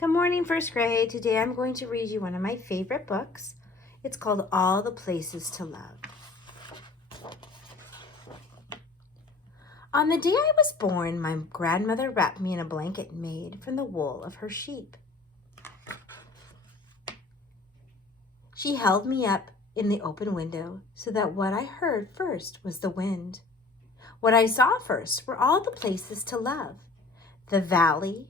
Good morning, first grade. Today I'm going to read you one of my favorite books. It's called All the Places to Love. On the day I was born, my grandmother wrapped me in a blanket made from the wool of her sheep. She held me up in the open window so that what I heard first was the wind. What I saw first were all the places to love: the valley,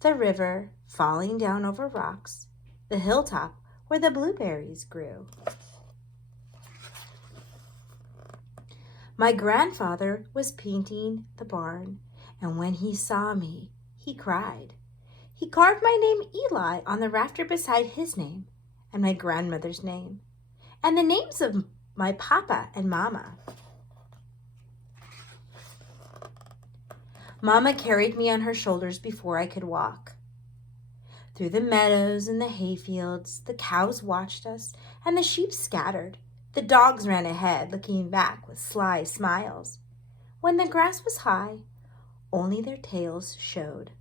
the river falling down over rocks, the hilltop where the blueberries grew. My grandfather was painting the barn, and when he saw me, he cried. He carved my name Eli on the rafter beside his name, and my grandmother's name, and the names of my papa and mama. Mama carried me on her shoulders before I could walk. Through the meadows and the hayfields, the cows watched us, and the sheep scattered. The dogs ran ahead, looking back with sly smiles. When the grass was high, only their tails showed.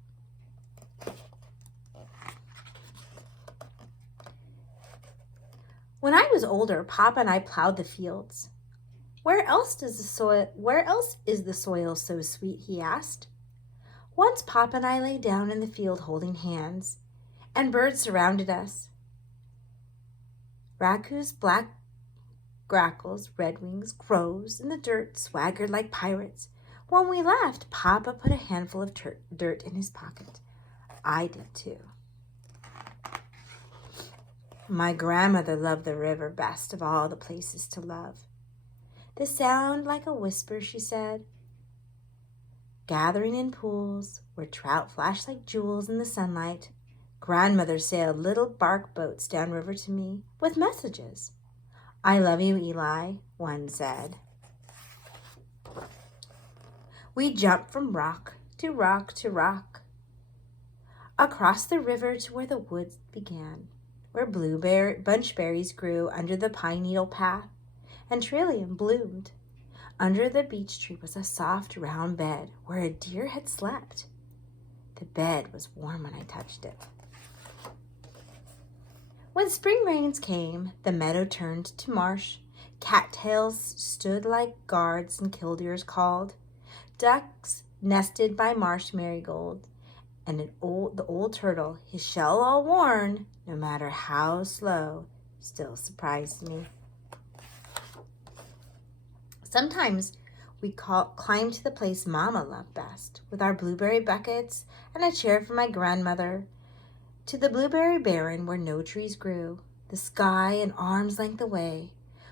When I was older, Papa and I plowed the fields. Where else is the soil so sweet?" he asked. Once Papa and I lay down in the field holding hands, and birds surrounded us. Raccoons, black grackles, redwings, crows in the dirt swaggered like pirates. When we laughed, Papa put a handful of dirt in his pocket. I did too. My grandmother loved the river best of all the places to love. The sound like a whisper, she said, gathering in pools where trout flashed like jewels in the sunlight. Grandmother sailed little bark boats downriver to me with messages. "I love you, Eli," one said. We jumped from rock to rock to rock, across the river to where the woods began, where bunchberries grew under the pine needle path, and trillium bloomed. Under the beech tree was a soft round bed where a deer had slept. The bed was warm when I touched it. When spring rains came, the meadow turned to marsh. Cattails stood like guards and killdeers called. Ducks nested by marsh marigold, and the old turtle, his shell all worn, no matter how slow, still surprised me. Sometimes we climbed to the place Mama loved best, with our blueberry buckets and a chair for my grandmother, to the blueberry barren where no trees grew, the sky an arm's length away,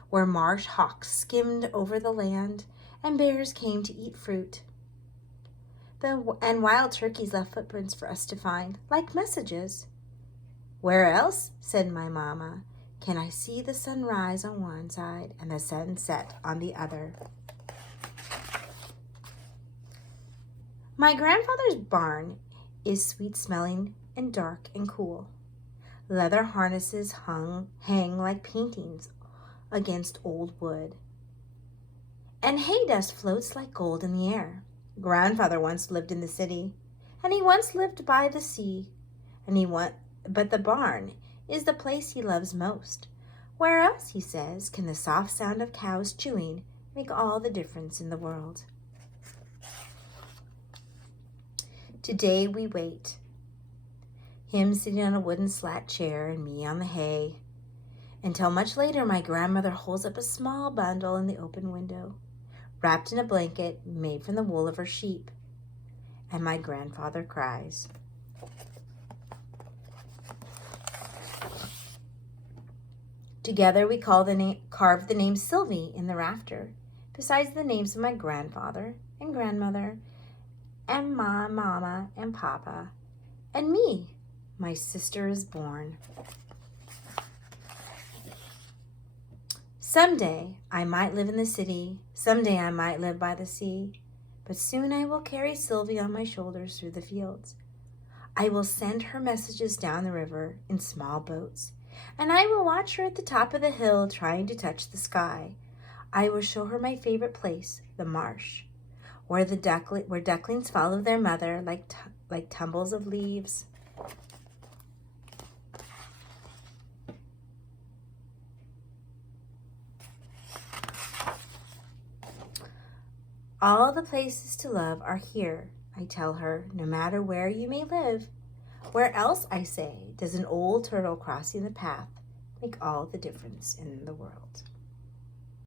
where marsh hawks skimmed over the land and bears came to eat fruit. And wild turkeys left footprints for us to find, like messages. "Where else," said my mama, "can I see the sun rise on one side and the sun set on the other?" My grandfather's barn is sweet-smelling and dark and cool. Leather harnesses hang like paintings against old wood, and hay dust floats like gold in the air. Grandfather once lived in the city, and he once lived by the sea, but the barn is the place he loves most. Where else, he says, can the soft sound of cows chewing make all the difference in the world? Today we wait. Him sitting on a wooden slat chair and me on the hay. Until much later, my grandmother holds up a small bundle in the open window, wrapped in a blanket made from the wool of her sheep. And my grandfather cries. Together we carved the name Sylvie in the rafter, besides the names of my grandfather and grandmother, and my mama and papa, and me. My sister is born. Someday I might live in the city, someday I might live by the sea, but soon I will carry Sylvie on my shoulders through the fields. I will send her messages down the river in small boats, and I will watch her at the top of the hill trying to touch the sky. I will show her my favorite place, the marsh, where ducklings follow their mother like tumbles of leaves. All the places to love are here, I tell her, no matter where you may live. Where else, I say, does an old turtle crossing the path make all the difference in the world?